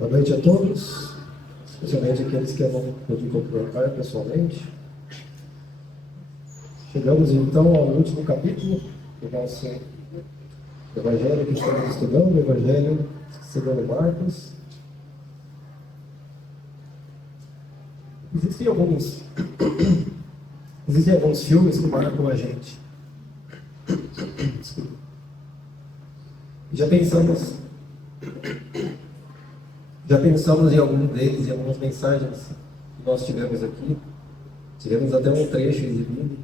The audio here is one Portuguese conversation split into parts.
Boa noite a todos, especialmente aqueles que eu não pude cumprimentar pessoalmente. Chegamos então ao último capítulo do nosso Evangelho que estamos estudando, o Evangelho segundo Marcos. Existem alguns filmes que marcam a gente. Desculpa. Já pensamos em algum deles, em algumas mensagens que nós tivemos aqui. Tivemos até um trecho exibido,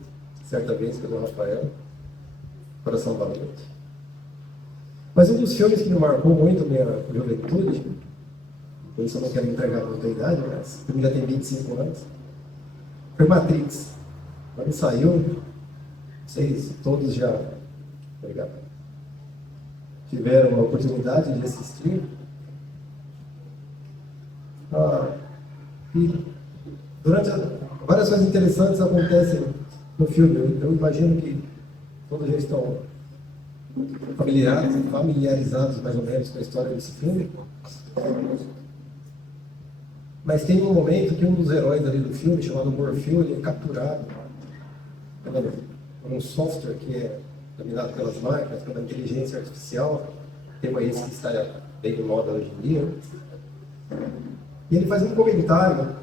certa vez, pelo Rafael, Coração Valente. Mas um dos filmes que me marcou muito a minha juventude, por isso eu não quero entregar muita idade, mas eu já tenho 25 anos, foi Matrix. Quando saiu, vocês todos já tiveram a oportunidade de assistir. E várias coisas interessantes acontecem no filme. Eu imagino que todos já estão familiarizados mais ou menos com a história desse filme. Mas tem um momento que um dos heróis ali do filme, chamado Morfeu, ele é capturado por um software que é dominado pelas máquinas, pela inteligência artificial, tema esse que está bem de moda hoje em dia. E ele faz um comentário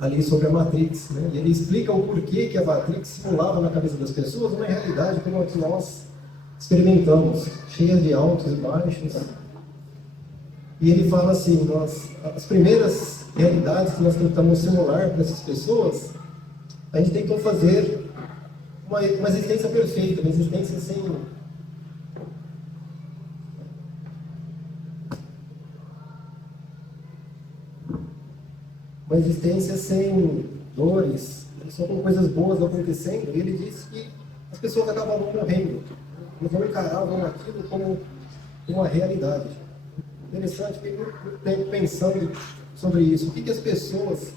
ali sobre a Matrix, né? E ele explica o porquê que a Matrix simulava na cabeça das pessoas uma realidade como a que nós experimentamos, cheia de altos e baixos. E ele fala assim, as primeiras realidades que nós tentamos simular para essas pessoas, a gente tentou fazer uma existência perfeita, uma existência sem dores, só com coisas boas acontecendo. E ele disse que as pessoas acabavam morrendo, eles não encaravam aquilo como uma realidade. Interessante, fiquei muito tempo pensando sobre isso. O que as pessoas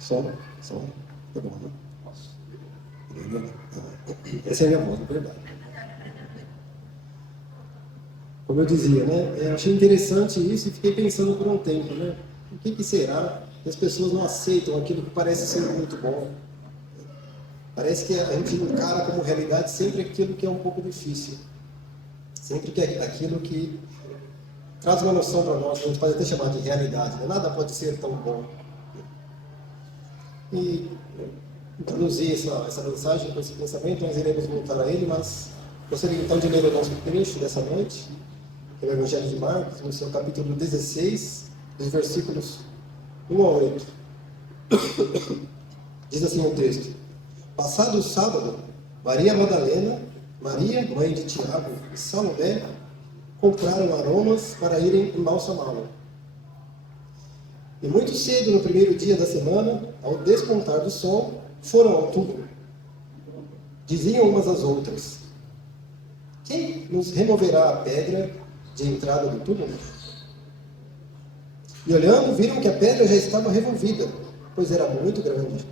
Som. Tá bom, né? Essa é a minha voz, na verdade. Como eu dizia, né? Eu achei interessante isso e fiquei pensando por um tempo, né? O que será que as pessoas não aceitam aquilo que parece ser muito bom? Parece que a gente encara como realidade sempre aquilo que é um pouco difícil. Sempre que é aquilo que traz uma noção para nós, a gente pode até chamar de realidade, né? Nada pode ser tão bom. E introduzir essa mensagem com esse pensamento, nós iremos voltar a ele, mas gostaria então de ler o nosso trecho dessa noite, que é o Evangelho de Marcos, no seu capítulo 16, dos versículos 1 a 8. Diz assim o texto: Passado o sábado, Maria Madalena, Maria, mãe de Tiago e Salomé, compraram aromas para irem embalsamá-lo. E muito cedo, no primeiro dia da semana, ao despontar do sol, foram ao túmulo. Diziam umas às outras: Quem nos removerá a pedra de entrada do túmulo? E olhando, viram que a pedra já estava removida, pois era muito grande.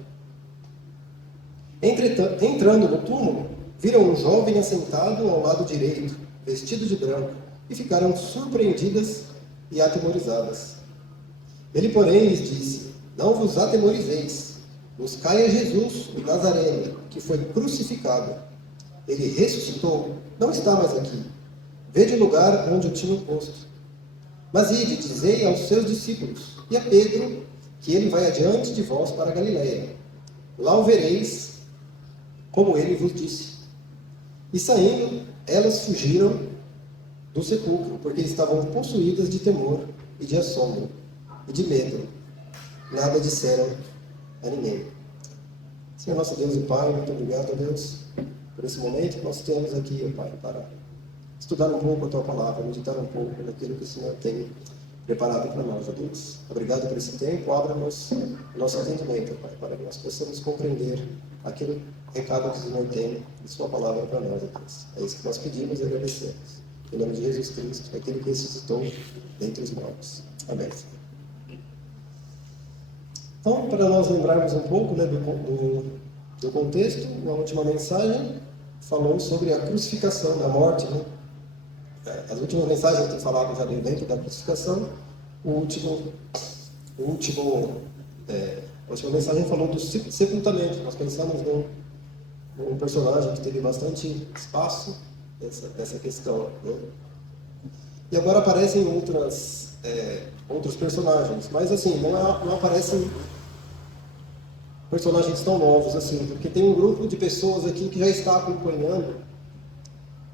Entretanto, entrando no túmulo, viram um jovem assentado ao lado direito, vestido de branco, e ficaram surpreendidas e atemorizadas. Ele, porém, lhes disse: Não vos atemorizeis. Buscai a Jesus, o Nazareno, que foi crucificado. Ele ressuscitou, não está mais aqui. Vede o lugar onde o tinham posto. Mas ide, dizei aos seus discípulos, e a Pedro, que ele vai adiante de vós para a Galiléia. Lá o vereis, como ele vos disse. E saindo, elas fugiram do sepulcro, porque estavam possuídas de temor e de assombro e de medo. Nada disseram a ninguém. Senhor nosso Deus e Pai, muito obrigado, Deus, por esse momento que nós temos aqui, Pai, para estudar um pouco a Tua Palavra, meditar um pouco naquilo que o Senhor tem preparado para nós, Deus. Obrigado por esse tempo, abra-nos o nosso entendimento, Pai, para que nós possamos compreender aquele recado que o Senhor tem de Sua Palavra para nós, Deus. É isso que nós pedimos e agradecemos. em nome de Jesus Cristo, aquele que ressuscitou dentre os mortos. Amém. Então, para nós lembrarmos um pouco, né, do contexto, a última mensagem falou sobre a crucificação, a morte, né? As últimas mensagens que falavam já do evento da crucificação. A última mensagem falou do sepultamento. Nós pensamos num personagem que teve bastante espaço nessa questão, né? E agora aparecem outros personagens, mas assim, não aparecem personagens tão novos assim, porque tem um grupo de pessoas aqui que já está acompanhando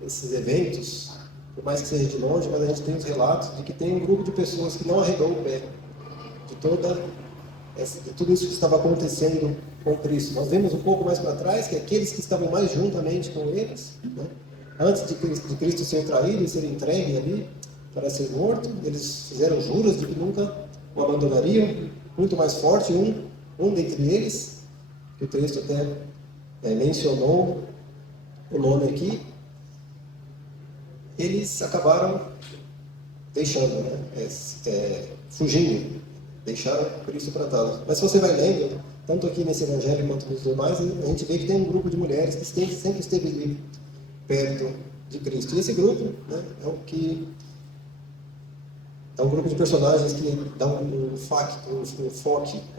esses eventos, por mais que seja de longe, mas a gente tem os relatos de que tem um grupo de pessoas que não arredou o pé de tudo isso que estava acontecendo com Cristo. Nós vemos um pouco mais para trás que aqueles que estavam mais juntamente com eles, né, antes de Cristo ser traído e ser entregue ali para ser morto, eles fizeram juras de que nunca o abandonariam. Muito mais forte, um dentre eles, que o texto até mencionou o nome aqui, eles acabaram deixando, né, fugindo, deixaram Cristo para trás. Mas se você vai lendo, tanto aqui nesse evangelho quanto nos demais, a gente vê que tem um grupo de mulheres que sempre esteve ali perto de Cristo. E esse grupo, né, é um grupo de personagens que dá um foco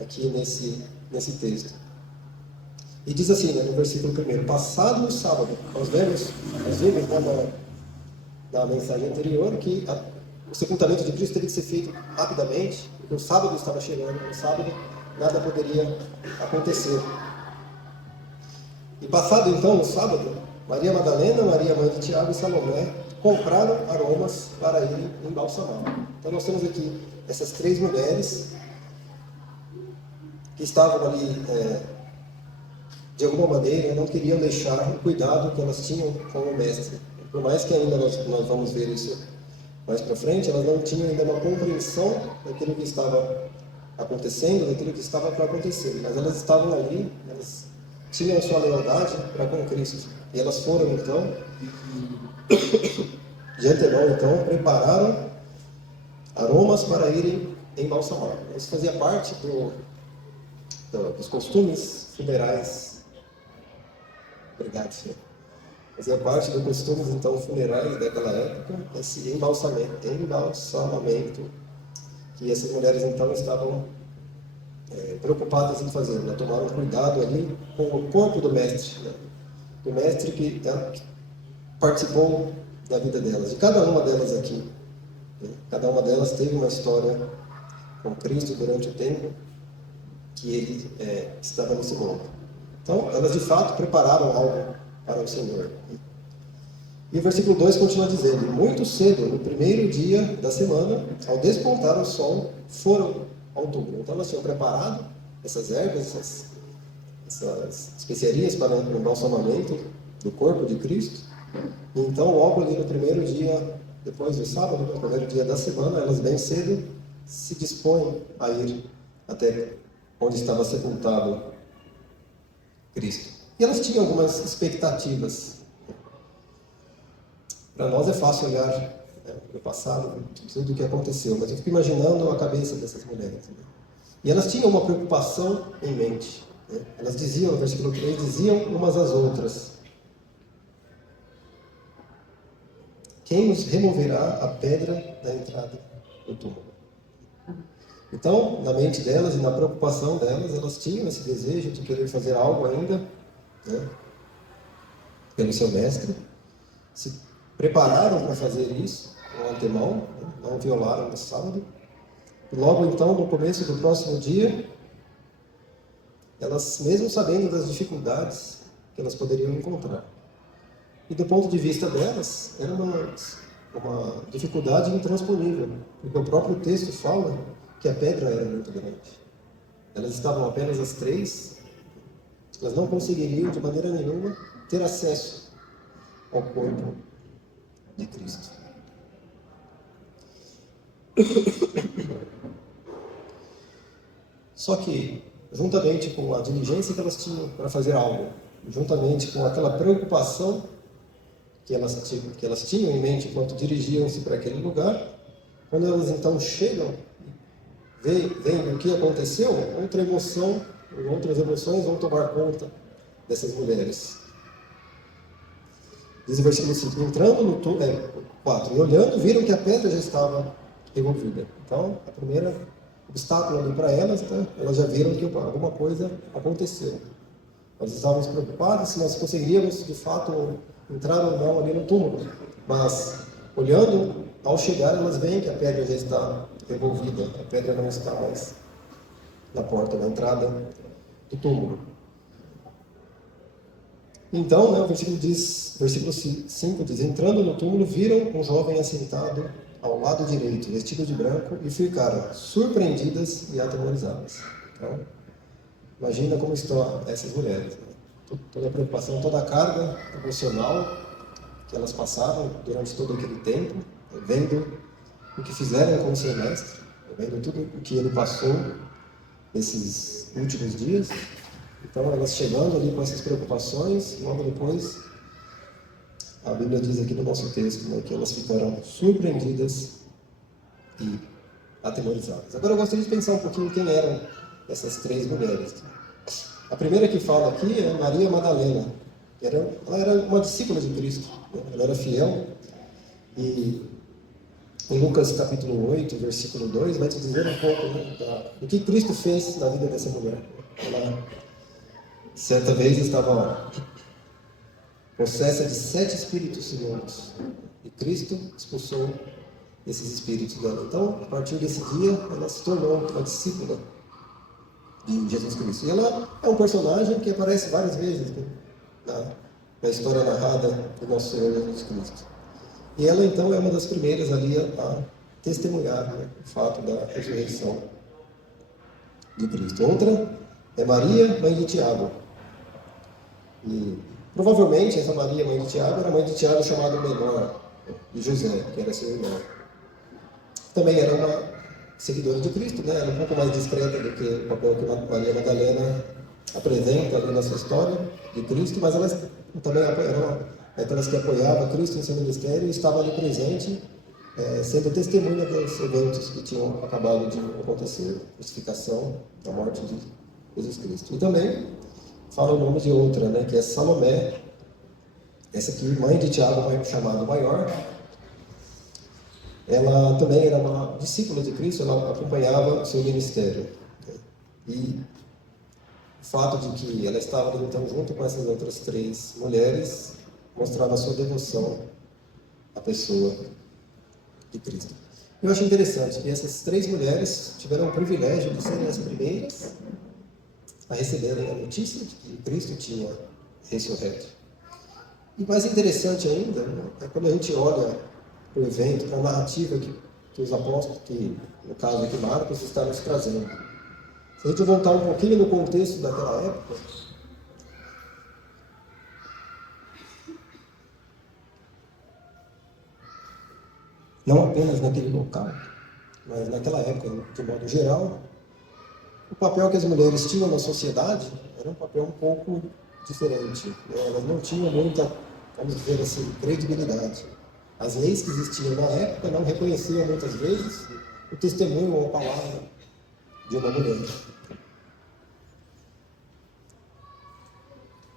aqui nesse texto. E diz assim, né, no versículo 1: passado o sábado, nós vimos na mensagem anterior que o sepultamento de Cristo teria que ser feito rapidamente, porque o sábado estava chegando, no sábado nada poderia acontecer. E passado então o sábado, Maria Madalena, Maria mãe de Tiago e Salomé compraram aromas para irem embalsamar. Então nós temos aqui essas três mulheres que estavam ali, de alguma maneira, não queriam deixar o cuidado que elas tinham com o mestre. Por mais que ainda nós vamos ver isso mais para frente, elas não tinham ainda uma compreensão daquilo que estava acontecendo, daquilo que estava para acontecer. Mas elas estavam ali, elas tinham a sua lealdade para com Cristo. E elas foram então, de antemão então, prepararam aromas para irem embalsamar. Isso fazia parte dos costumes funerais. Obrigado, senhor. Fazia parte dos costumes então funerais daquela época, esse embalsamamento que essas mulheres então estavam preocupadas em fazer, né? Tomaram cuidado ali com o corpo do mestre, né? Do mestre que participou da vida delas, de cada uma delas aqui, né? Cada uma delas teve uma história com Cristo durante o tempo que ele estava nesse mundo. Então, elas de fato prepararam algo para o Senhor. E o versículo 2 continua dizendo: muito cedo, no primeiro dia da semana, ao despontar o sol, foram ao túmulo. Então elas tinham preparado essas ervas, essas especiarias para o embalsamamento do corpo de Cristo. E então, logo ali no primeiro dia, depois do sábado, no primeiro dia da semana, elas bem cedo se dispõem a ir até onde estava sepultado Cristo. E elas tinham algumas expectativas. Para nós é fácil olhar para o passado, tudo o que aconteceu, mas eu fico imaginando a cabeça dessas mulheres. Né? E elas tinham uma preocupação em mente. Né? Elas diziam, no versículo 3, diziam umas às outras: quem nos removerá a pedra da entrada do túmulo? Então, na mente delas e na preocupação delas, elas tinham esse desejo de querer fazer algo ainda, né, pelo seu mestre, se prepararam para fazer isso com antemão, né, não violaram no sábado. E logo então, no começo do próximo dia, elas, mesmo sabendo das dificuldades que elas poderiam encontrar, e do ponto de vista delas, era uma dificuldade intransponível, porque o próprio texto fala que a pedra era muito grande. Elas estavam apenas as três, elas não conseguiriam de maneira nenhuma ter acesso ao corpo de Cristo. Só que, juntamente com a diligência que elas tinham para fazer algo, juntamente com aquela preocupação que elas tinham em mente enquanto dirigiam-se para aquele lugar. Quando elas então chegam, veem o que aconteceu, outras emoções vão tomar conta dessas mulheres. Diz o versículo 5, entrando no túmulo, 4, e olhando, viram que a pedra já estava removida. Então, a primeira obstáculo ali para elas, né? Elas já viram que alguma coisa aconteceu. Nós estávamos preocupados se nós conseguiríamos, de fato, entrar ou não ali no túmulo. Mas, olhando, ao chegar, elas veem que a pedra já está removida. A pedra não está mais na porta da entrada do túmulo. Então, né, o versículo 5 diz, entrando no túmulo, viram um jovem assentado ao lado direito, vestido de branco, e ficaram surpreendidas e atemorizadas. Então, imagina como estão essas mulheres. Né? Toda a preocupação, toda a carga emocional que elas passaram durante todo aquele tempo, vendo o que fizeram com o seu mestre, vendo tudo o que ele passou nesses últimos dias. Então, elas chegando ali com essas preocupações, logo depois, a Bíblia diz aqui no nosso texto, né, que elas ficaram surpreendidas e atemorizadas. Agora eu gostaria de pensar um pouquinho quem eram essas três mulheres. A primeira que fala aqui é Maria Madalena. Ela era uma discípula de Cristo, né? Ela era fiel. E em Lucas capítulo 8, versículo 2, vai te dizer um pouco, né, do que Cristo fez na vida dessa mulher. Ela, certa vez, estava possessa de 7 espíritos imundos. E Cristo expulsou esses espíritos dela. Então, a partir desse dia, ela se tornou uma discípula de Jesus Cristo. E ela é um personagem que aparece várias vezes, né, na história narrada do nosso Senhor Jesus Cristo. E ela, então, é uma das primeiras ali a testemunhar, né, o fato da ressurreição de Cristo. Outra é Maria, mãe de Tiago. E provavelmente essa Maria, mãe de Tiago, era mãe de Tiago chamado Menor, e José, que era seu irmão. Também era uma seguidora de Cristo, né? Era um pouco mais discreta do que o papel que Maria Madalena apresenta ali na sua história de Cristo, mas elas também eram aquelas que apoiavam Cristo em seu ministério e estavam ali presente, sendo testemunha dos eventos que tinham acabado de acontecer, a crucificação, a morte de Jesus Cristo. E também fala o nome de outra, né, que é Salomé, essa aqui, mãe de Tiago, chamado Maior. Ela também era uma discípula de Cristo, ela acompanhava o seu ministério. E o fato de que ela estava ali, então, junto com essas outras 3 mulheres, mostrava a sua devoção à pessoa de Cristo. Eu acho interessante que essas 3 mulheres tiveram o privilégio de serem as primeiras a receberem a notícia de que Cristo tinha ressurreto. E mais interessante ainda, né, é quando a gente olha para o evento, para a narrativa que os apóstolos, que no caso aqui Marcos, está nos trazendo. Se a gente voltar um pouquinho no contexto daquela época, não apenas naquele local, mas naquela época, de modo geral, o papel que as mulheres tinham na sociedade era um papel um pouco diferente. Né? Elas não tinham muita, vamos dizer assim, credibilidade. As leis que existiam na época não reconheciam muitas vezes o testemunho ou a palavra de uma mulher.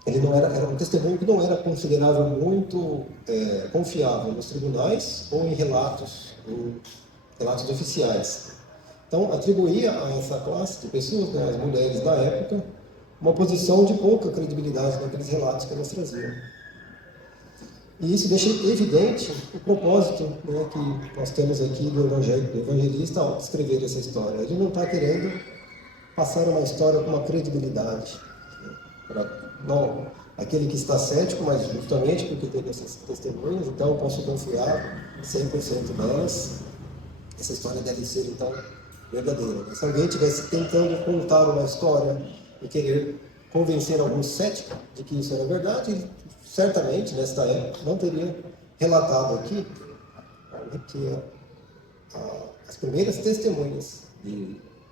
Ele não era um testemunho que não era considerado muito confiável nos tribunais ou em relatos oficiais. Então, atribuía a essa classe de pessoas, né, as mulheres da época, uma posição de pouca credibilidade naqueles relatos que elas traziam. E isso deixa evidente o propósito, né, que nós temos aqui do evangelista ao escrever essa história. Ele não está querendo passar uma história com uma credibilidade. Não, aquele que está cético, mas justamente porque teve essas testemunhas, então eu posso confiar 100% nelas. Essa história deve ser, então, verdadeira. Se alguém estivesse tentando contar uma história e querer convencer algum cético de que isso era verdade, ele certamente, nesta época, não teria relatado aqui que as primeiras testemunhas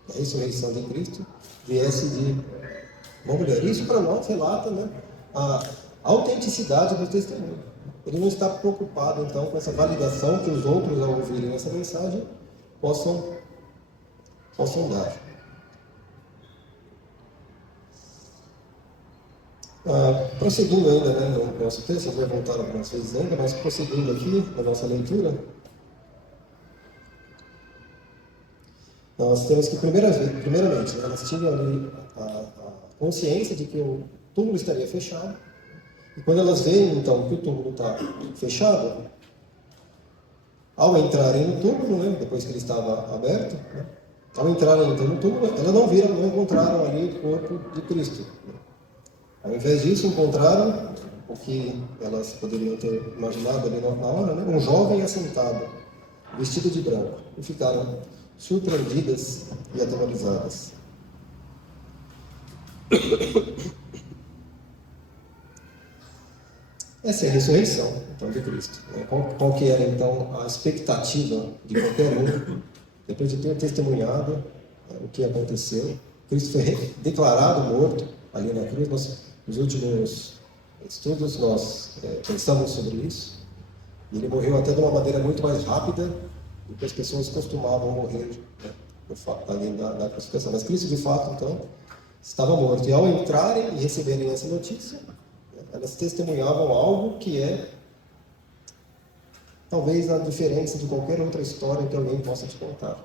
da ressurreição de Cristo viessem de uma mulher. Isso para nós relata, né, a autenticidade do testemunho. ele não está preocupado, então, com essa validação que os outros, ao ouvirem essa mensagem, possam dar. Prosseguindo ainda, né, no nosso texto, a gente vai voltar algumas vezes ainda, mas prosseguindo aqui na nossa leitura, nós temos que, primeiramente, elas tinham ali a consciência de que o túmulo estaria fechado, e quando elas veem, então, que o túmulo está fechado, ao entrarem no túmulo, né, depois que ele estava aberto, né, ao entrarem então no túmulo, elas não encontraram ali o corpo de Cristo. Né. Ao invés disso, encontraram o que elas poderiam ter imaginado ali na hora, né, um jovem assentado, vestido de branco, e ficaram surpreendidas e atemorizadas. Essa é a ressurreição, então, de Cristo. Qual que era, então, a expectativa de qualquer um, depois de ter testemunhado o que aconteceu? Cristo foi declarado morto ali na cruz. Nos últimos estudos, nós pensamos sobre isso. E ele morreu até de uma maneira muito mais rápida do que as pessoas costumavam morrer, né, ali na crucificação. Mas Cristo, de fato, então, estava morto. E ao entrarem e receberem essa notícia, elas testemunhavam algo que é talvez a diferença de qualquer outra história que alguém possa te contar.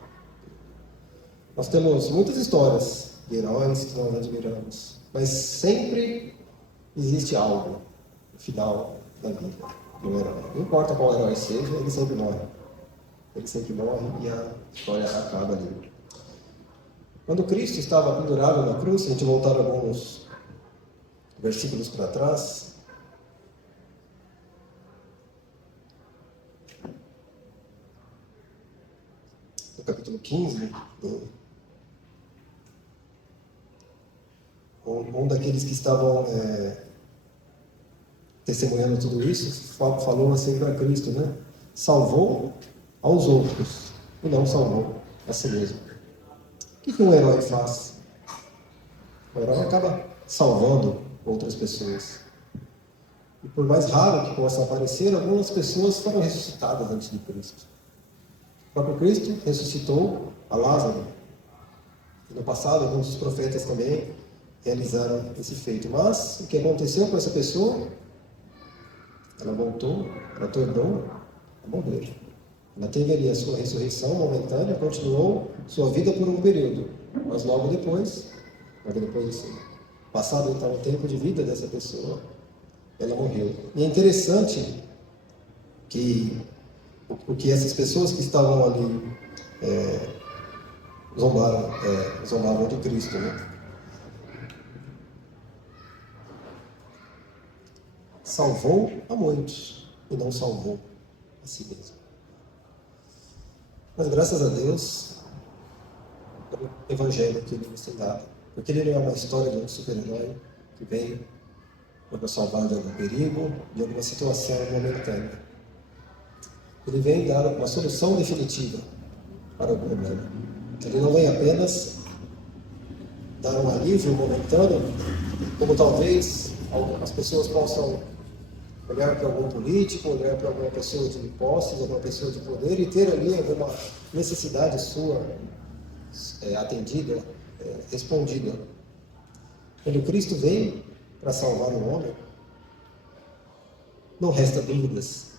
Nós temos muitas histórias de heróis que nós admiramos, mas sempre existe algo no final da vida do herói. Não importa qual herói seja, ele sempre morre. Ele sempre morre e a história acaba ali. Quando Cristo estava pendurado na cruz, se a gente voltar alguns versículos para trás, no capítulo 15, um daqueles que estavam testemunhando tudo isso, falou assim para Cristo, né? Salvou aos outros e não salvou a si mesmo. O que um herói faz? O herói acaba salvando outras pessoas. E por mais raro que possa aparecer, algumas pessoas foram ressuscitadas antes de Cristo. O próprio Cristo ressuscitou a Lázaro. E no passado, alguns dos profetas também realizaram esse feito. Mas o que aconteceu com essa pessoa? Ela voltou, ela tornou a morrer. Ela teve ali a sua ressurreição momentânea, continuou sua vida por um período. Mas logo depois assim, passado então o tempo de vida dessa pessoa, ela morreu. E é interessante que o que essas pessoas que estavam ali zombavam de Cristo, né? Salvou a muitos e não salvou a si mesmo. Mas graças a Deus, pelo Evangelho que ele nos tem dado, porque ele não é uma história de um super-herói que veio para salvar de algum perigo, de alguma situação momentânea. Ele vem dar uma solução definitiva para o problema. Ele não vem apenas dar um alívio momentâneo, como talvez algumas pessoas possam olhar para algum político, olhar para alguma pessoa de posses, alguma pessoa de poder e ter ali alguma necessidade sua atendida, respondida. Quando Cristo vem para salvar o homem, não resta dúvidas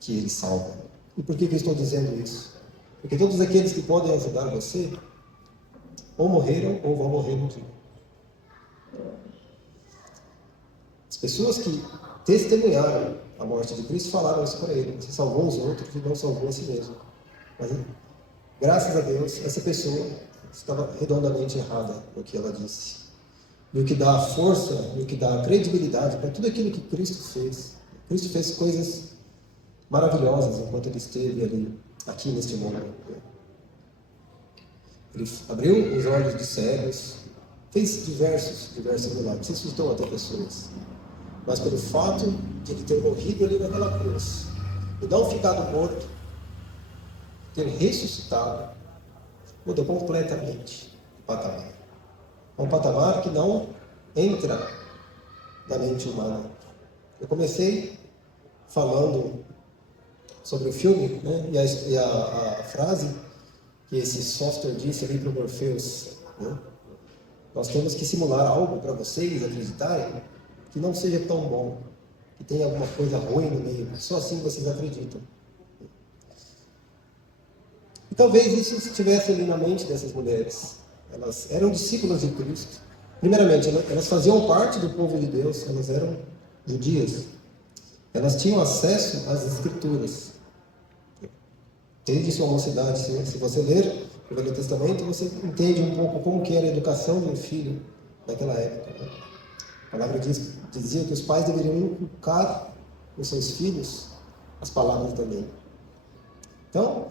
que ele salva. E por que eu estou dizendo isso? Porque todos aqueles que podem ajudar você, ou morreram ou vão morrer no dia. As pessoas que testemunharam a morte de Cristo falaram isso para ele. Você salvou os outros e não salvou a si mesmo. Mas, graças a Deus, essa pessoa estava redondamente errada no que ela disse. E o que dá a força, e o que dá a credibilidade para tudo aquilo que Cristo fez. Cristo fez coisas maravilhosas enquanto ele esteve ali, aqui neste mundo. Ele abriu os olhos de cegos, fez diversos milagres, ressuscitou até pessoas. Mas pelo fato de ele ter morrido ali naquela cruz, e não ficado morto, ter ressuscitado, muda completamente o patamar. É um patamar que não entra na mente humana. Eu comecei falando sobre o filme, né? E a frase que esse software disse ali para o Morpheus, né? Nós temos que simular algo para vocês acreditarem que não seja tão bom, que tenha alguma coisa ruim no meio. Só assim vocês acreditam. E talvez isso estivesse ali na mente dessas mulheres. Elas eram discípulas de Cristo. Primeiramente, elas faziam parte do povo de Deus, elas eram judias. Elas tinham acesso às Escrituras. Desde sua mocidade, se você ler o Velho Testamento, você entende um pouco como que era a educação de um filho naquela época. Né? A palavra dizia que os pais deveriam inculcar nos seus filhos as palavras da lei. Então,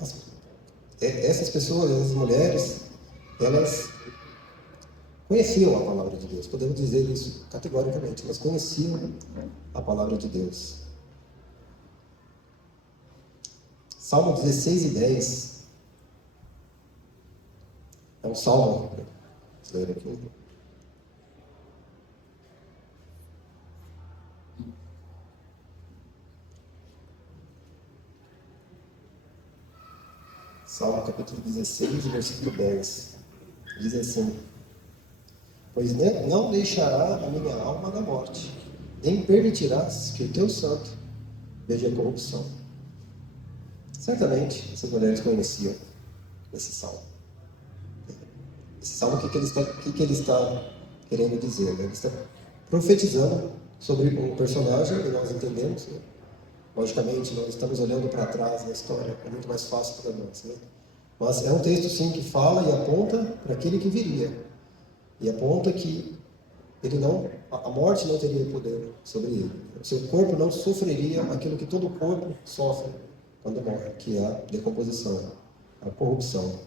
essas pessoas, essas mulheres, elas conheciam a palavra de Deus. Podemos dizer isso categoricamente. Elas conheciam a palavra de Deus. Salmo 16 e 10. É um salmo. Vamos ler aqui. Salmo capítulo 16, versículo 10. Diz assim: Pois não deixará a minha alma na morte, nem permitirás que o teu santo veja a corrupção. Certamente, essas mulheres conheciam esse salmo. Esse salmo, o que ele está querendo dizer? Né? Ele está profetizando sobre um personagem, e nós entendemos, né? Logicamente, nós estamos olhando para trás na história, é muito mais fácil para nós. Né? Mas é um texto, sim, que fala e aponta para aquele que viria. E aponta que a morte não teria poder sobre ele. O seu corpo não sofreria aquilo que todo corpo sofre quando morre, que é a decomposição, a corrupção.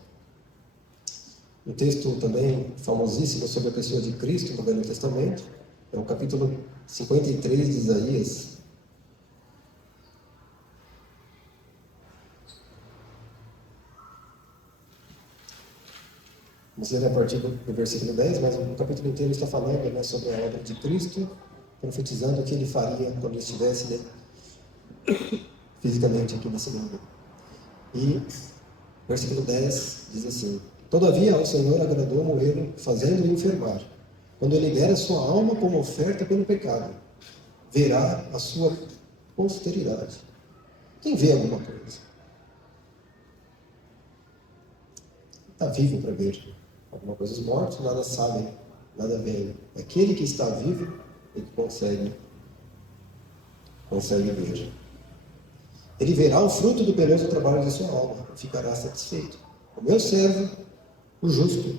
Um texto também famosíssimo sobre a pessoa de Cristo no Velho Testamento é o capítulo 53 de Isaías. Vamos ler a partir do versículo 10, mas o capítulo inteiro está falando, né, sobre a obra de Cristo, profetizando o que ele faria quando ele estivesse, né, fisicamente aqui nesse mundo. E versículo 10 diz assim: Todavia ao Senhor agradou moê-lo, fazendo-o enfermar. Quando ele der a sua alma como oferta pelo pecado, verá a sua posteridade. Quem vê alguma coisa? Está vivo para ver alguma coisa. Os mortos nada sabem, nada veem. Aquele que está vivo, ele consegue ver. Ele verá o fruto do penoso trabalho de sua alma e ficará satisfeito. O meu servo, o justo,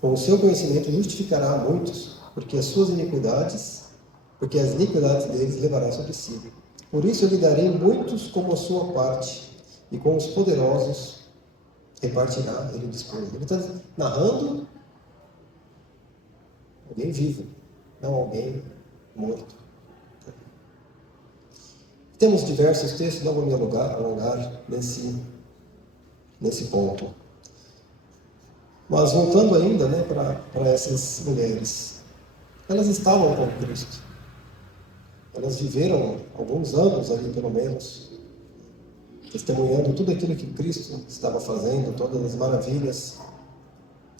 com o seu conhecimento justificará a muitos, porque as iniquidades deles levará sobre si. Por isso eu lhe darei muitos como a sua parte, e com os poderosos repartirá ele dispõe. Ele está narrando alguém vivo, não alguém morto. Temos diversos textos, não vou me alongar nesse ponto. Mas voltando ainda, né, para essas mulheres, elas estavam com Cristo. Elas viveram alguns anos ali, pelo menos, testemunhando tudo aquilo que Cristo estava fazendo, todas as maravilhas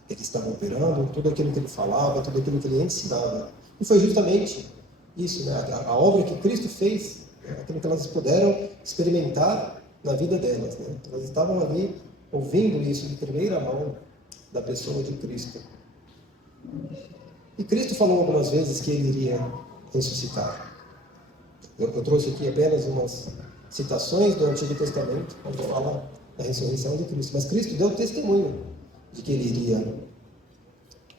que ele estava operando, tudo aquilo que ele falava, tudo aquilo que ele ensinava. E foi justamente isso, né, a obra que Cristo fez, aquilo que elas puderam experimentar na vida delas. Né? Elas estavam ali ouvindo isso de primeira mão da pessoa de Cristo. E Cristo falou algumas vezes que ele iria ressuscitar. Eu trouxe aqui apenas umas citações do Antigo Testamento, quando fala da ressurreição de Cristo. Mas Cristo deu testemunho de que ele iria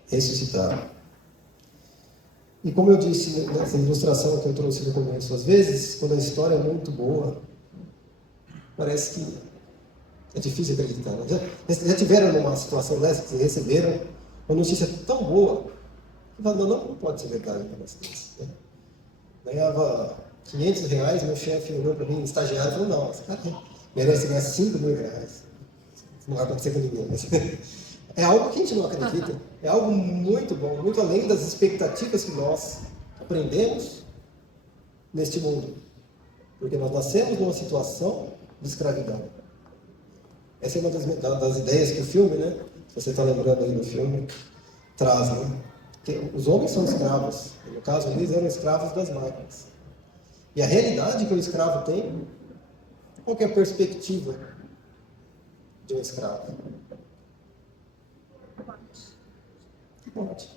ressuscitar. E como eu disse nessa ilustração que eu trouxe no começo, às vezes, quando a história é muito boa, parece que é difícil acreditar. Né? Já tiveram numa situação dessa que vocês receberam uma notícia tão boa, que falam, não pode ser verdade um negócio desse. Né? Ganhava R$500, meu chefe olhou para mim, estagiário, e falou, não, esse cara merece ganhar R$5.000. Isso não vai acontecer com ninguém. Mas é algo que a gente não acredita. É algo muito bom, muito além das expectativas que nós aprendemos neste mundo. Porque nós nascemos numa situação de escravidão. Essa é uma das ideias que o filme, né? Se você está lembrando aí do filme, traz, né? Que os homens são escravos. No caso, eles eram escravos das máquinas. E a realidade que o escravo tem, qual que é a perspectiva de um escravo? Morte.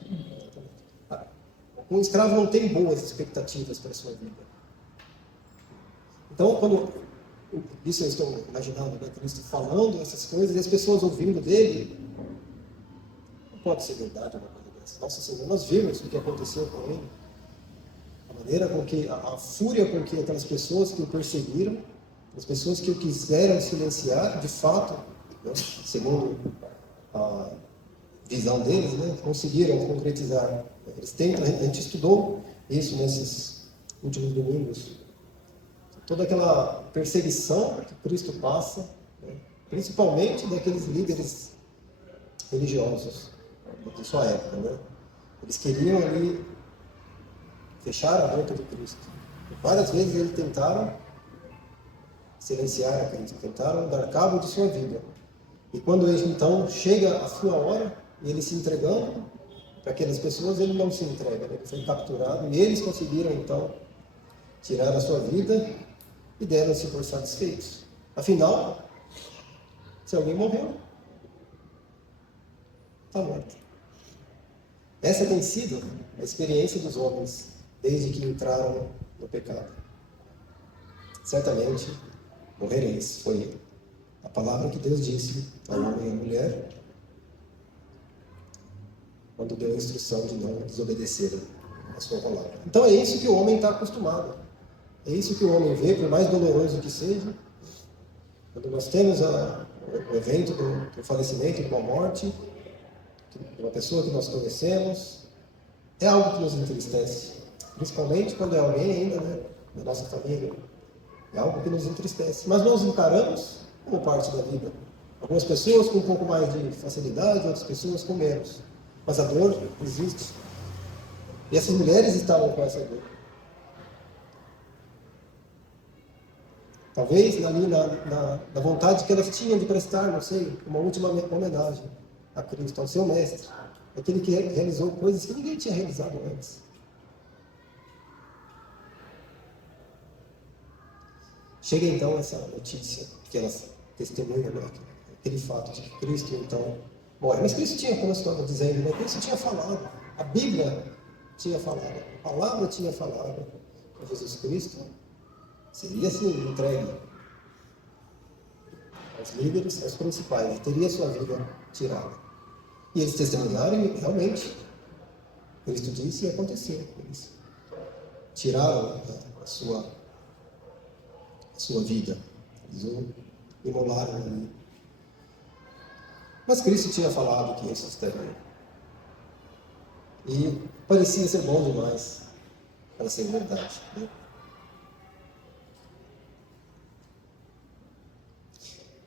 Um escravo não tem boas expectativas para a sua vida. Então, isso eu estou imaginando, né, Cristo falando essas coisas, e as pessoas ouvindo dele, não pode ser verdade uma coisa dessa. Nossa Senhora, nós vimos o que aconteceu com ele, a maneira com que, a fúria com que aquelas pessoas que o perseguiram, as pessoas que o quiseram silenciar, de fato, né, segundo a visão deles, né, conseguiram concretizar. Eles tentam, a gente estudou isso nesses últimos domingos. Toda aquela perseguição que Cristo passa, né, principalmente daqueles líderes religiosos de sua época, né? Eles queriam ali fechar a boca de Cristo. Várias vezes eles tentaram silenciar a Cristo, tentaram dar cabo de sua vida. E quando ele, então chega a sua hora, e ele se entregando para aquelas pessoas, ele não se entrega, ele foi capturado, e eles conseguiram então tirar a sua vida e deram-se por satisfeitos. Afinal, se alguém morreu, está morto. Essa tem sido a experiência dos homens desde que entraram no pecado. Certamente morrereis. Foi a palavra que Deus disse ao homem e à mulher quando deu a instrução de não desobedecerem a sua palavra. Então é isso que o homem está acostumado. É isso que o homem vê, por mais doloroso que seja. Quando nós temos o evento do falecimento, de uma morte, de uma pessoa que nós conhecemos, é algo que nos entristece. Principalmente quando é alguém ainda, né, da nossa família. É algo que nos entristece. Mas nós encaramos como parte da vida. Algumas pessoas com um pouco mais de facilidade, outras pessoas com menos. Mas a dor existe. E essas mulheres estavam com essa dor. Talvez ali na vontade que elas tinham de prestar, não sei, uma última homenagem a Cristo, ao seu mestre, aquele que realizou coisas que ninguém tinha realizado antes. Chega então essa notícia, que elas testemunham, né, aquele fato de que Cristo então morre. Mas Cristo tinha, como eu estava dizendo, né, Cristo tinha falado, a Bíblia tinha falado, a palavra tinha falado que Jesus Cristo seria assim entregue aos líderes, aos principais, e teria sua vida tirada. E eles testemunharam e realmente Cristo disse e aconteceu. Eles tiraram a sua vida, eles o imolaram ali. Mas Cristo tinha falado que ressuscitaria. E parecia ser bom demais para ser verdade, né?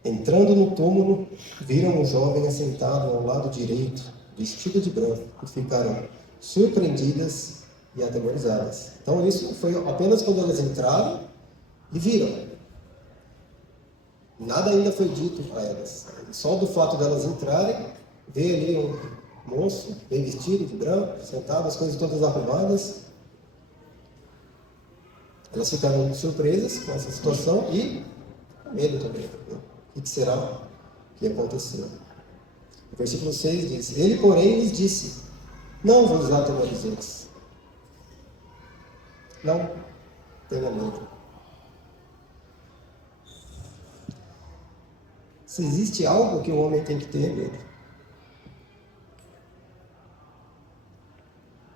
Entrando no túmulo, viram um jovem assentado ao lado direito, vestido de branco, e ficaram surpreendidas e atemorizadas. Então isso foi apenas quando elas entraram e viram. Nada ainda foi dito para elas. Só do fato delas entrarem, ver ali um moço, bem vestido, de branco, sentado, as coisas todas arrumadas. Elas ficaram surpresas com essa situação e com medo também. O que será que aconteceu? O versículo 6 diz: Ele, porém, lhes disse: Não vos atemorizeis. Não tenha medo. Se existe algo que o homem tem que ter medo,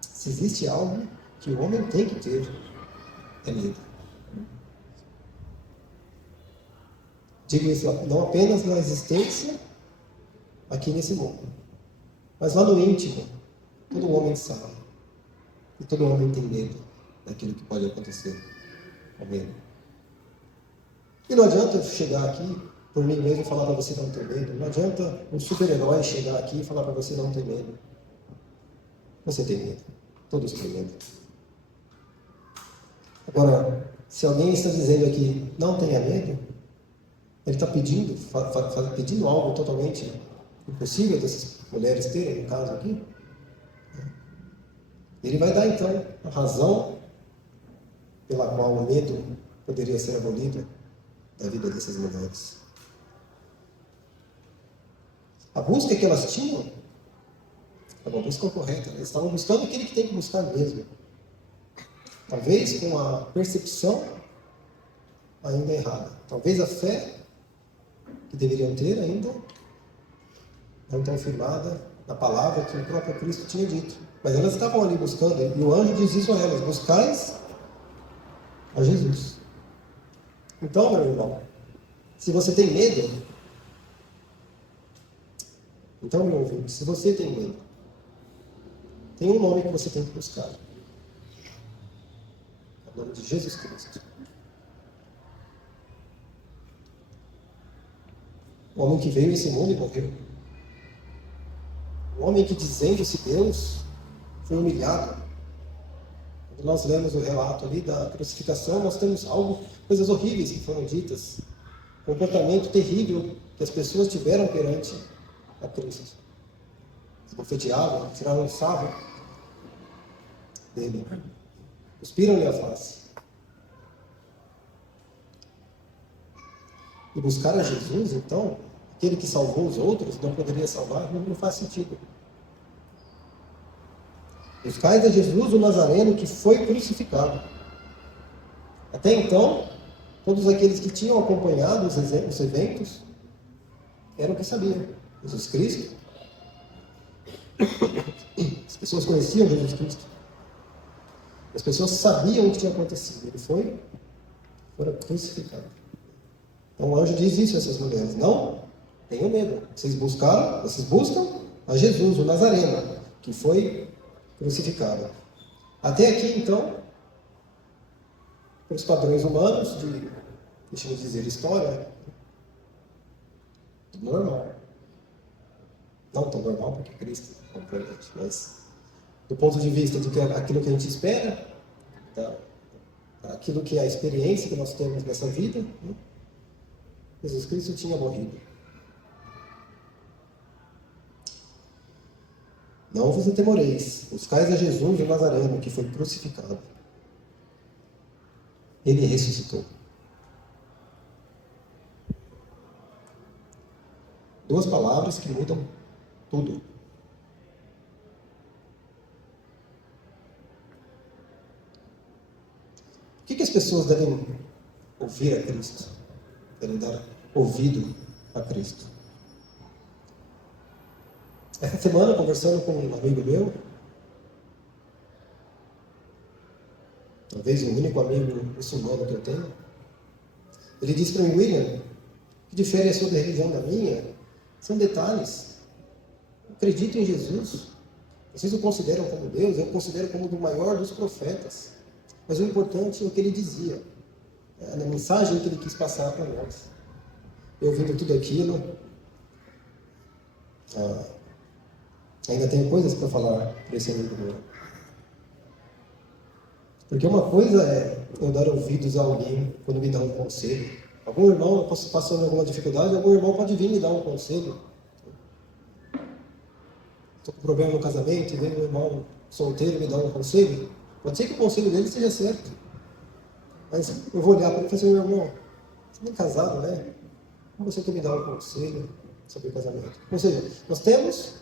se existe algo que o homem tem que ter, é medo. Digo isso não apenas na existência aqui nesse mundo, mas lá no íntimo, todo homem sabe. E todo homem tem medo daquilo que pode acontecer com ele. E não adianta eu chegar aqui, por mim mesmo, e falar para você não ter medo. Não adianta um super-herói chegar aqui e falar para você não ter medo. Você tem medo. Todos têm medo. Agora, Se alguém está dizendo aqui, não tenha medo, ele está pedindo algo totalmente impossível dessas mulheres terem, no caso aqui. Ele vai dar, então, a razão pela qual o medo poderia ser abolido da vida dessas mulheres. A busca que elas tinham era uma busca correta. Elas estavam buscando aquele que tem que buscar mesmo. Talvez com a percepção ainda errada. Talvez a fé que deveriam ter ainda não tão firmada na palavra que o próprio Cristo tinha dito. Mas elas estavam ali buscando, e o anjo diz isso a elas: buscais a Jesus. Então, meu irmão, se você tem medo, então, meu ouvinte, se você tem medo, tem um nome que você tem que buscar. É o nome de Jesus Cristo. O homem que veio a esse mundo e morreu. O homem que, dizendo-se Deus, foi humilhado. Quando nós lemos o relato ali da crucificação, nós temos coisas horríveis que foram ditas. Um comportamento terrível que as pessoas tiveram perante a Cristo. Esbofeteavam, tiraram um sarro dele. Cuspiram-lhe a face. E buscar a Jesus, então, aquele que salvou os outros, não poderia salvar, não faz sentido. Buscais a Jesus, o Nazareno, que foi crucificado. Até então, todos aqueles que tinham acompanhado os eventos eram o que sabiam. Jesus Cristo. As pessoas conheciam Jesus Cristo. As pessoas sabiam o que tinha acontecido. Ele foi crucificado. Então o anjo diz isso a essas mulheres: não tenham medo. Vocês buscam a Jesus, o Nazareno, que foi crucificado. Até aqui, então, para os padrões humanos, deixa-me dizer, história, tudo normal. Não tão normal, porque Cristo é importante, mas do ponto de vista de aquilo que a gente espera, aquilo que é a experiência que nós temos nessa vida, né? Jesus Cristo tinha morrido. Não vos atemoreis, buscais a Jesus, o Nazareno, que foi crucificado. Ele ressuscitou. Duas palavras que mudam tudo. O que as pessoas devem ouvir a Cristo? Devem dar ouvido a Cristo. Essa semana, conversando com um amigo meu, talvez o único amigo muçulmano que eu tenho, ele disse para mim: William, o que difere a sua religião da minha são detalhes. Eu acredito em Jesus. Vocês o consideram como Deus, eu o considero como o maior dos profetas. Mas o importante é o que ele dizia, a mensagem que ele quis passar para nós. Eu ouvindo tudo aquilo, ainda tenho coisas para falar para esse amigo meu. Porque uma coisa é eu dar ouvidos a alguém quando me dá um conselho. Algum irmão, eu posso passando alguma dificuldade, algum irmão pode vir me dar um conselho. Estou com problema no casamento e vem um irmão solteiro me dar um conselho. Pode ser que o conselho dele seja certo. Mas eu vou olhar para ele e falar assim: meu irmão, você nem casado, né? Como você quer me dar um conselho sobre o casamento? Ou seja, nós temos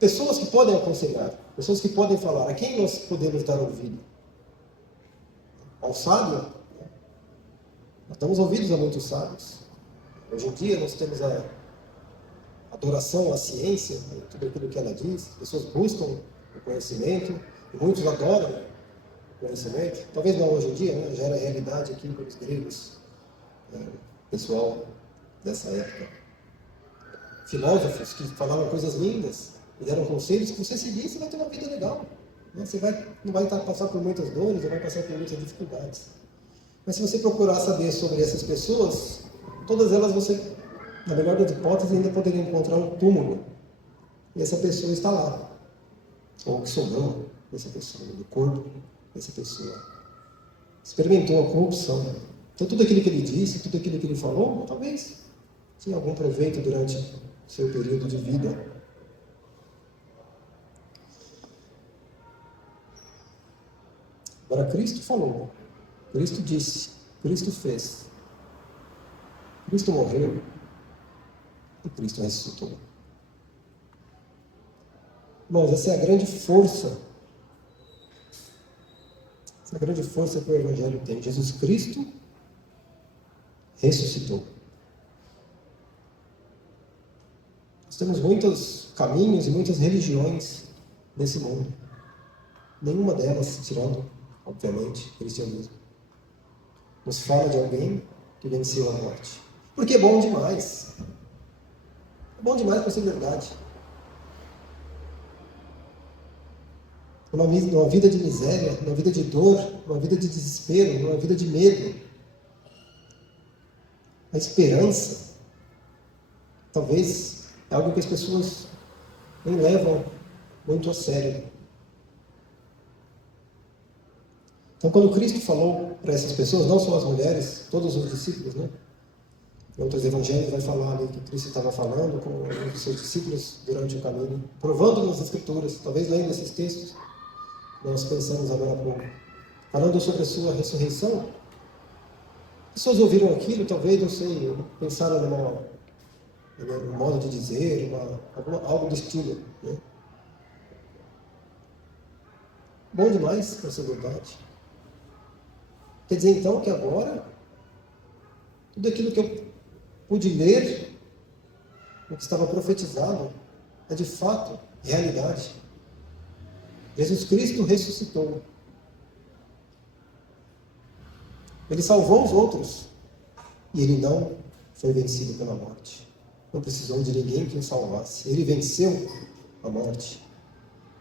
pessoas que podem aconselhar, pessoas que podem falar. A quem nós podemos dar ouvido? Ao sábio? Nós damos ouvidos a muitos sábios. Hoje em dia nós temos a adoração à ciência, tudo aquilo que ela diz. As pessoas buscam o conhecimento, e muitos adoram o conhecimento. Talvez não hoje em dia, né? Já era realidade aqui para os gregos, pessoal dessa época. Filósofos que falavam coisas lindas e deram conselhos que você seguir, você vai ter uma vida legal. Você não vai passar por muitas dores, não vai passar por muitas dificuldades. Mas se você procurar saber sobre essas pessoas, todas elas você, na melhor das hipóteses, ainda poderia encontrar um túmulo. E essa pessoa está lá. Ou o que sobrou dessa pessoa, do corpo dessa pessoa. experimentou a corrupção. Então tudo aquilo que ele disse, tudo aquilo que ele falou, talvez tinha algum proveito durante o seu período de vida. Agora Cristo falou, Cristo disse, Cristo fez, Cristo morreu e Cristo ressuscitou. Irmãos, essa é a grande força. Essa é a grande força que o Evangelho tem. Jesus Cristo ressuscitou. Nós temos muitos caminhos e muitas religiões nesse mundo. Nenhuma delas, tirando, obviamente, o cristianismo, nos fala de alguém que venceu a morte. Porque é bom demais. É bom demais para ser verdade. Uma vida de miséria, uma vida de dor, uma vida de desespero, uma vida de medo. A esperança, talvez, é algo que as pessoas não levam muito a sério. Então, quando Cristo falou para essas pessoas, não só as mulheres, todos os discípulos, né? Em outros evangelhos vai falar ali que Cristo estava falando com os seus discípulos durante o caminho, provando nas Escrituras, talvez lendo esses textos, nós pensamos agora há pouco, falando sobre a sua ressurreição. As pessoas ouviram aquilo, talvez, não sei, pensaram num modo de dizer, algo do estilo. Né? Bom demais para ser verdade. Quer dizer, então, que agora, tudo aquilo que eu pude ler, o que estava profetizado, é de fato realidade. Jesus Cristo ressuscitou. Ele salvou os outros. E ele não foi vencido pela morte. Não precisou de ninguém que o salvasse. Ele venceu a morte.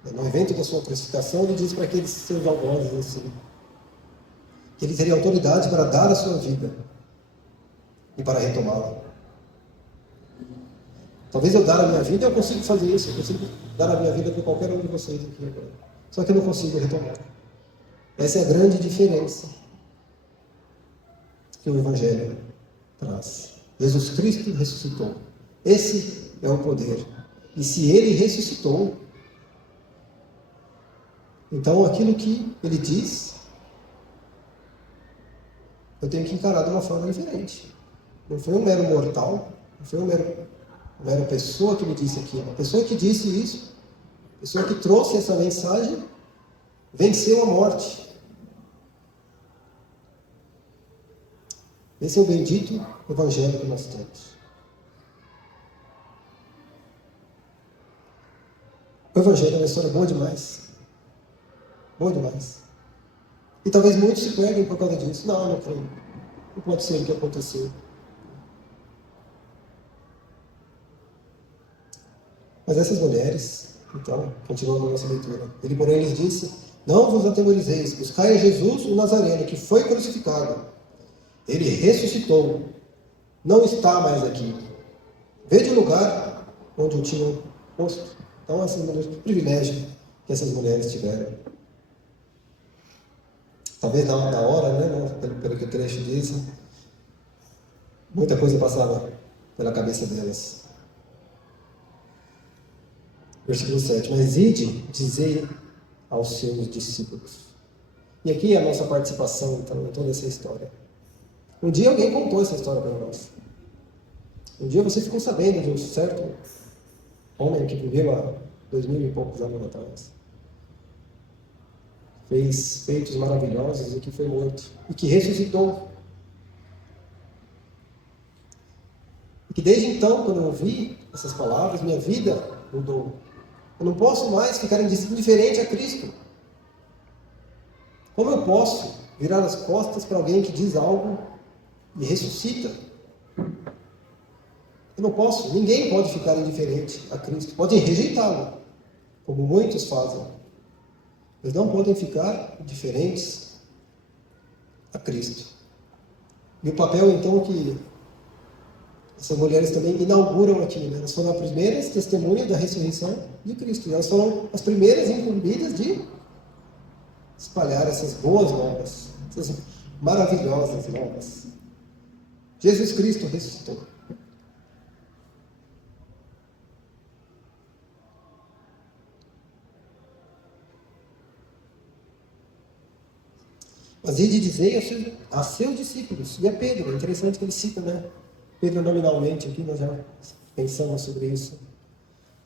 No evento da sua crucificação, ele diz para aqueles seus algozes assim, que ele teria autoridade para dar a sua vida e para retomá-la. Talvez eu dar a minha vida, eu consigo fazer isso. Eu consigo dar a minha vida para qualquer um de vocês aqui agora. Só que eu não consigo retomar. Essa é a grande diferença que o Evangelho traz. Jesus Cristo ressuscitou. Esse é o poder. E se Ele ressuscitou, então aquilo que Ele diz, eu tenho que encarar de uma forma diferente. Não foi um mero mortal, não foi uma mera pessoa que me disse aquilo. A pessoa que disse isso, a pessoa que trouxe essa mensagem, venceu a morte. Esse é o bendito Evangelho que nós temos. O Evangelho é uma história boa demais. Boa demais. E talvez muitos se perdem por causa disso. Não foi. Não pode ser o que aconteceu. Mas essas mulheres, então, continuando a nossa leitura. Ele, porém, lhes disse: não vos atemorizeis, buscai a Jesus, o Nazareno, que foi crucificado. Ele ressuscitou, não está mais aqui. Vede o lugar onde o tinham posto. Então, essas mulheres, que privilégio que essas mulheres tiveram. Talvez na hora, né, pelo que o trecho diz, muita coisa passava pela cabeça delas. Versículo 7. Mas ide, dizei aos seus discípulos. E aqui é a nossa participação, então, em toda essa história. Um dia alguém contou essa história para nós. Um dia você ficou sabendo de um certo homem que viveu há 2000 e poucos anos atrás. Fez feitos maravilhosos e que foi morto. E que ressuscitou. E que desde então, quando eu ouvi essas palavras, minha vida mudou. Eu não posso mais ficar indiferente a Cristo. Como eu posso virar as costas para alguém que diz algo e ressuscita? Eu não posso, ninguém pode ficar indiferente a Cristo. Podem rejeitá-lo, como muitos fazem. Mas não podem ficar indiferentes a Cristo. E o papel, então, que essas mulheres também inauguram aqui, né? Elas foram as primeiras testemunhas da ressurreição de Cristo. E elas foram as primeiras incumbidas de espalhar essas boas novas, essas maravilhosas novas. Jesus Cristo ressuscitou. Mas ide dizei a seus discípulos, e a Pedro, é interessante que ele cita, né? Pedro nominalmente, aqui nós já pensamos sobre isso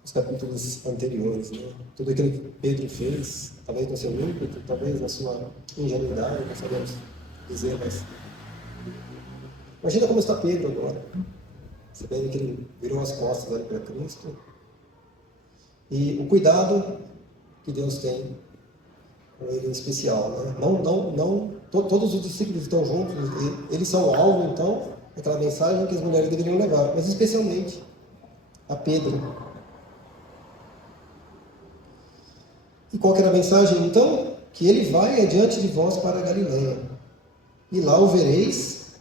nos capítulos anteriores, né? Tudo aquilo que Pedro fez, talvez no seu ímpeto, talvez na sua ingenuidade, não sabemos dizer, mas imagina como está Pedro agora, sabendo que ele virou as costas ali para Cristo, e o cuidado que Deus tem com ele em especial, né? Todos os discípulos estão juntos, eles são o alvo, então, daquela mensagem que as mulheres deveriam levar, mas especialmente a Pedro. E qual que era a mensagem, então? Que ele vai adiante de vós para a Galileia, e lá o vereis,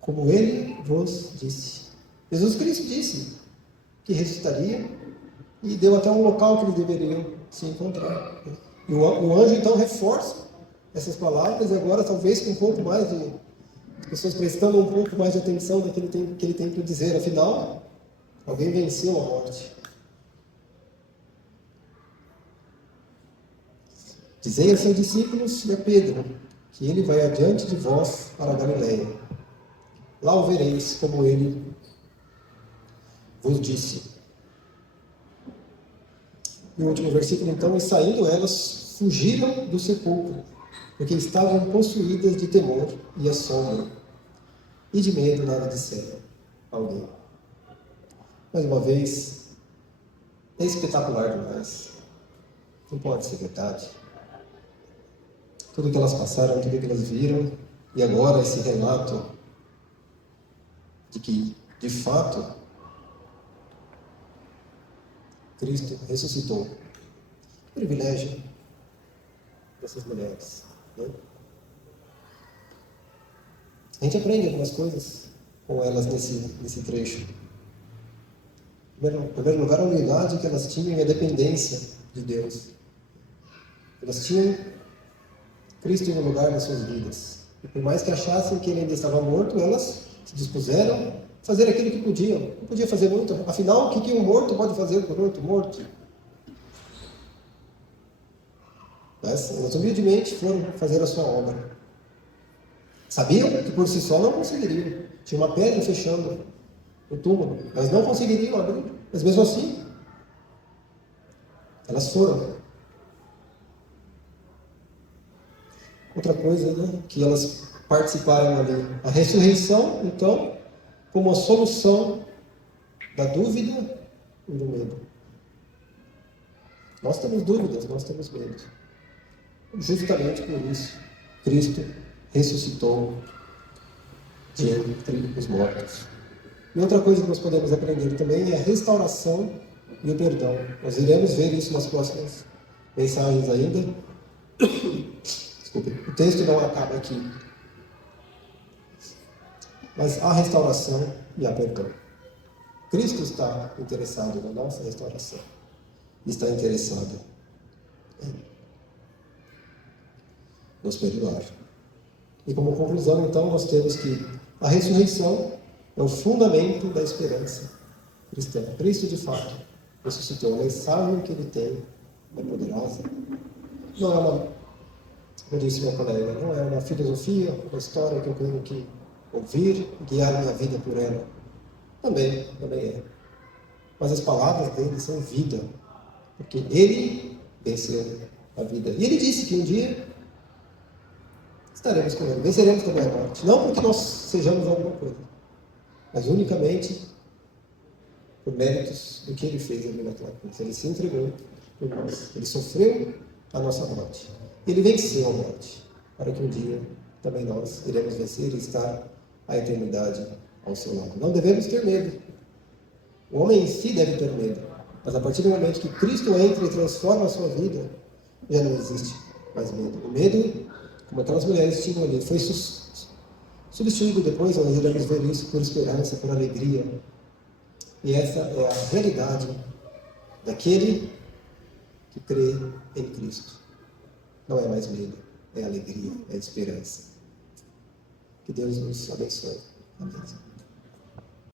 como ele vos disse. Jesus Cristo disse que ressuscitaria, e deu até um local que eles deveriam se encontrar. E o anjo, então, reforça essas palavras, e agora, talvez com um pouco mais de pessoas prestando um pouco mais de atenção naquilo que ele tem para dizer. Afinal, alguém venceu a morte. Dizei a seus discípulos e a Pedro que ele vai adiante de vós para a Galileia. Lá o vereis, como ele vos disse. E o último versículo, então, e saindo elas, fugiram do sepulcro, porque estavam possuídas de temor e assombro, e de medo nada disseram a alguém. Mais uma vez, é espetacular demais. Não pode ser verdade. Tudo que elas passaram, tudo que elas viram, e agora esse relato de que, de fato, Cristo ressuscitou. Privilégio dessas mulheres, né? A gente aprende algumas coisas com elas nesse trecho. Em primeiro lugar, a unidade que elas tinham e a dependência de Deus. Elas tinham Cristo em um lugar nas suas vidas. E por mais que achassem que ele ainda estava morto, elas se dispuseram a fazer aquilo que podiam. Não podia fazer muito. Afinal, o que um morto pode fazer por outro morto? Mas elas humildemente foram fazer a sua obra. Sabiam que por si só não conseguiriam. Tinha uma pedra fechando o túmulo. Elas não conseguiriam abrir. Mas mesmo assim, elas foram. Outra coisa, né, que elas participaram ali. A ressurreição, então, como a solução da dúvida e do medo. Nós temos dúvidas, nós temos medo. Justamente por isso, Cristo ressuscitou de entre os mortos. E outra coisa que nós podemos aprender também é a restauração e o perdão. Nós iremos ver isso nas próximas mensagens ainda. Desculpe, o texto não acaba aqui. Mas há restauração e há perdão. Cristo está interessado na nossa restauração. Está interessado em nos perdoar. E como conclusão, então, nós temos que a ressurreição é o fundamento da esperança cristã. Cristo, de fato, ressuscitou. A mensagem que ele tem é poderosa. Não é uma, como disse meu colega, não é uma filosofia, uma história que eu tenho que ouvir e guiar minha vida por ela. Também é. Mas as palavras dele são vida, porque ele venceu a vida. E ele disse que um dia estaremos com ele, venceremos também a morte. Não porque nós sejamos alguma coisa, mas unicamente por méritos do que ele fez ali naquela cruz. Ele se entregou por nós. Ele sofreu a nossa morte. Ele venceu a morte, para que um dia também nós iremos vencer e estar a eternidade ao seu lado. Não devemos ter medo. O homem em si deve ter medo, mas a partir do momento que Cristo entra e transforma a sua vida, já não existe mais medo. O medo, como aquelas mulheres tinham ali, foi substituído depois, nós iremos ver isso, por esperança, por alegria. E essa é a realidade daquele que crê em Cristo. Não é mais medo, é alegria, é esperança. Que Deus nos abençoe. Amém.